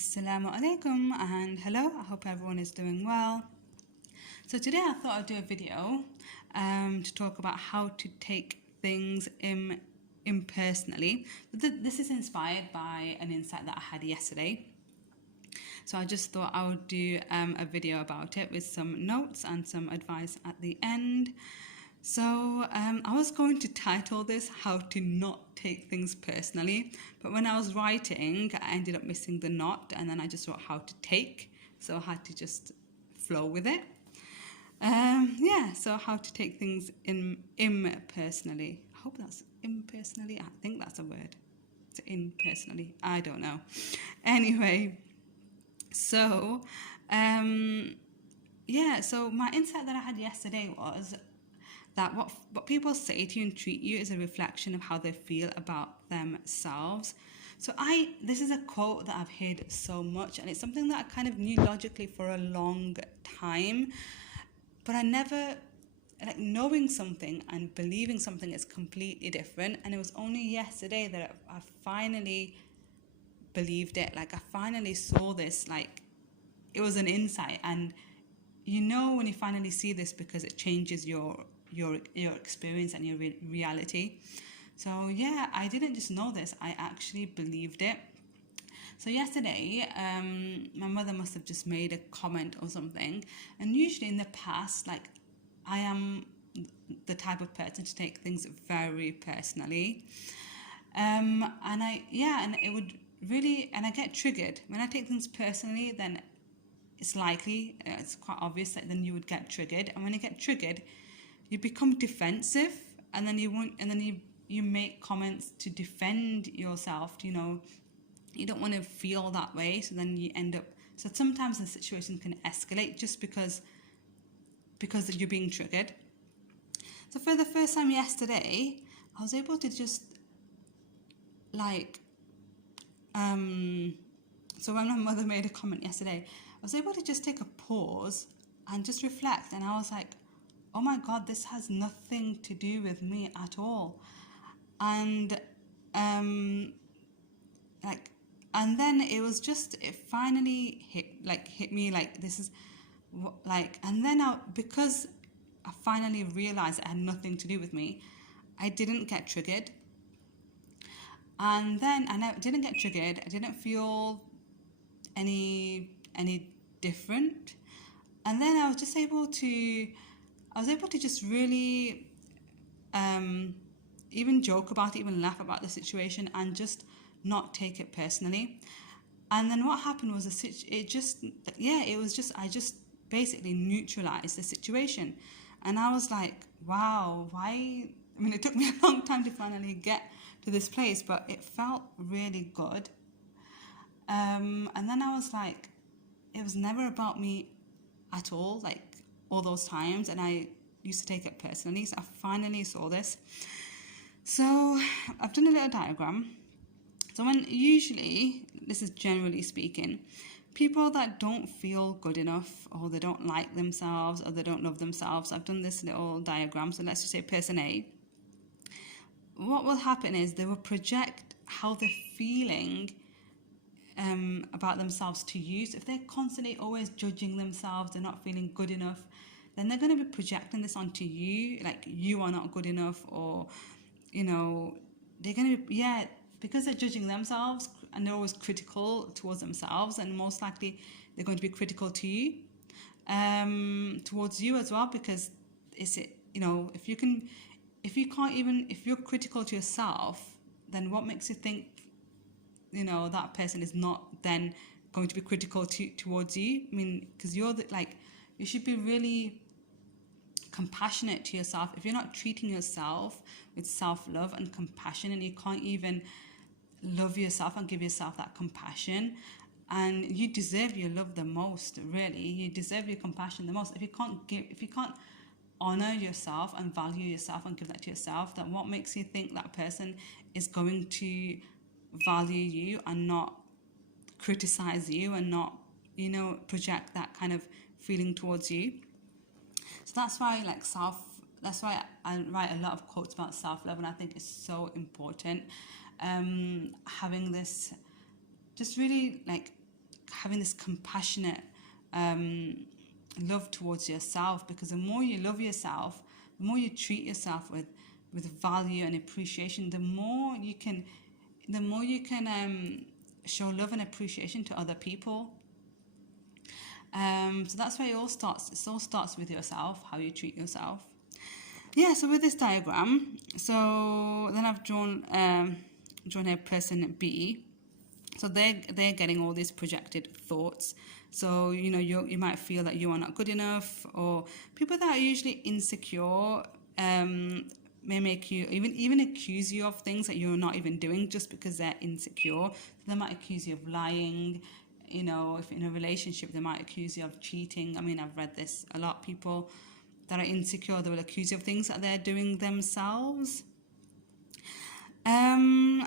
Assalamu alaikum and hello, I hope everyone is doing well. So today I thought I'd do a video to talk about how to take things impersonally. This is inspired by an insight that I had yesterday. So I just thought I would do a video about it with some notes and some advice at the end. So I was going to title this How to Not Take Things Personally, but when I was writing I ended up missing the not, and then I just wrote how to take, so I had to just flow with it. So how to take things impersonally. I hope that's impersonally, I think that's a word. So impersonally, I don't know. Anyway, so so my insight that I had yesterday was that what people say to you and treat you is a reflection of how they feel about themselves. So this is a quote that I've heard so much, and it's something that I kind of knew logically for a long time, but I never, like, knowing something and believing something is completely different. And it was only yesterday that I finally believed it. Like, I finally saw this, like, it was an insight. And you know when you finally see this, because it changes your experience and your reality. So yeah, I didn't just know this, I actually believed it. So yesterday, my mother must have just made a comment or something. And usually in the past, like, I am the type of person to take things very personally. And it would really, and I get triggered. When I take things personally, then it's likely, it's quite obvious that then you would get triggered. And when you get triggered, you become defensive, and then you make comments to defend yourself. You don't want to feel that way, so then you end up. So sometimes the situation can escalate just because you're being triggered. So for the first time yesterday, I was able to just so when my mother made a comment yesterday, I was able to just take a pause and just reflect, and I was like, oh my God, this has nothing to do with me at all. And and then it was just, it finally hit me, like, this is like, and then because I finally realized it had nothing to do with me, I didn't get triggered. And I didn't get triggered, I didn't feel any different. And then I was able to just really even joke about it, even laugh about the situation, and just not take it personally. And then what happened was I just basically neutralized the situation. And I was like, wow, why? I mean, it took me a long time to finally get to this place, but it felt really good. And then I was like, it was never about me at all, like all those times, and I used to take it personally. So I finally saw this. So I've done a little diagram. So when usually, this is generally speaking, people that don't feel good enough, or they don't like themselves, or they don't love themselves, I've done this little diagram. So let's just say person A. What will happen is they will project how they're feeling about themselves to you. So if they're constantly always judging themselves, they're not feeling good enough, then they're going to be projecting this onto you, like you are not good enough, or they're going to be, because they're judging themselves and they're always critical towards themselves, and most likely they're going to be critical to you, towards you as well, because if you're critical to yourself, then what makes you think that person is not then going to be critical towards you? I mean, because you should be really compassionate to yourself. If you're not treating yourself with self-love and compassion, and you can't even love yourself and give yourself that compassion, and you deserve your love the most, really, you deserve your compassion the most. If you can't honor yourself and value yourself and give that to yourself, then what makes you think that person is going to value you and not criticize you and not project that kind of feeling towards you? So that's why I write a lot of quotes about self-love, and I think it's so important, having this just really having this compassionate love towards yourself, because the more you love yourself, the more you treat yourself with value and appreciation, the more you can show love and appreciation to other people. So that's where it all starts. It all starts with yourself, how you treat yourself. Yeah, so with this diagram, so then I've drawn a person B. So they're getting all these projected thoughts. So, you know, you might feel that you are not good enough, or people that are usually insecure may make you even accuse you of things that you're not even doing just because they're insecure. So they might accuse you of lying. You know, if in a relationship, they might accuse you of cheating. I mean, I've read this a lot. People that are insecure, they will accuse you of things that they're doing themselves. And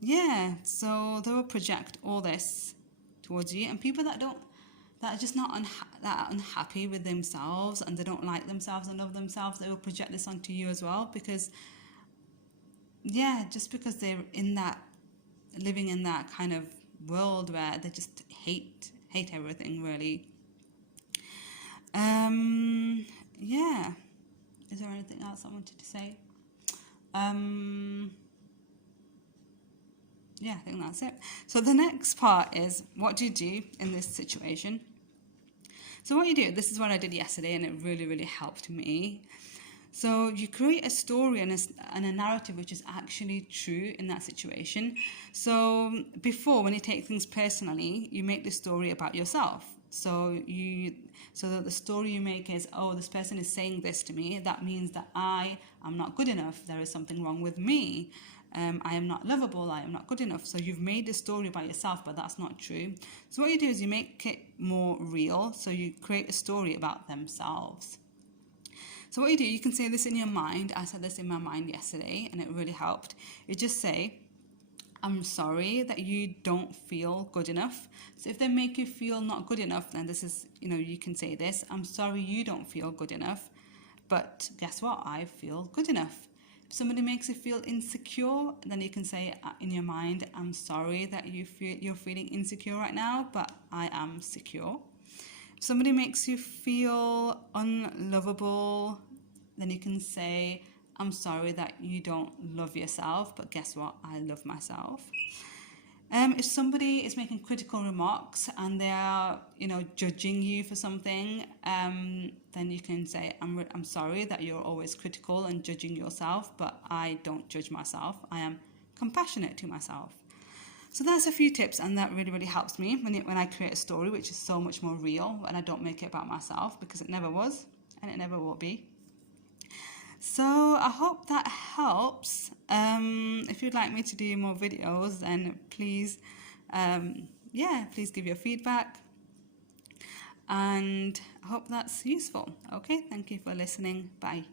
yeah, so they will project all this towards you. And people that are just not that are unhappy with themselves, and they don't like themselves and love themselves, they will project this onto you as well, because just because they're living in that kind of world where they just hate everything, really. Is there anything else I wanted to say? I think that's it. So the next part is, what do you do in this situation? So what you do, this is what I did yesterday, and it really, really helped me. So you create a story and a narrative which is actually true in that situation. So before, when you take things personally, you make the story about yourself. So that the story you make is, oh, this person is saying this to me. That means that I am not good enough. There is something wrong with me. I am not lovable. I am not good enough. So you've made the story about yourself, but that's not true. So what you do is you make it more real. So you create a story about themselves. So what you do, you can say this in your mind. I said this in my mind yesterday, and it really helped. You just say, I'm sorry that you don't feel good enough. So if they make you feel not good enough, then this is, you can say this. I'm sorry you don't feel good enough, but guess what? I feel good enough. If somebody makes you feel insecure, then you can say in your mind, I'm sorry that you're feeling insecure right now, but I am secure. If somebody makes you feel unlovable, then you can say, I'm sorry that you don't love yourself, but guess what? I love myself. If somebody is making critical remarks and they are, judging you for something, then you can say, I'm sorry that you're always critical and judging yourself, but I don't judge myself. I am compassionate to myself. So that's a few tips, and that really, really helps me when I create a story, which is so much more real, and I don't make it about myself, because it never was and it never will be. So I hope that helps. If you'd like me to do more videos, then please, please give your feedback. And I hope that's useful. Okay, thank you for listening. Bye.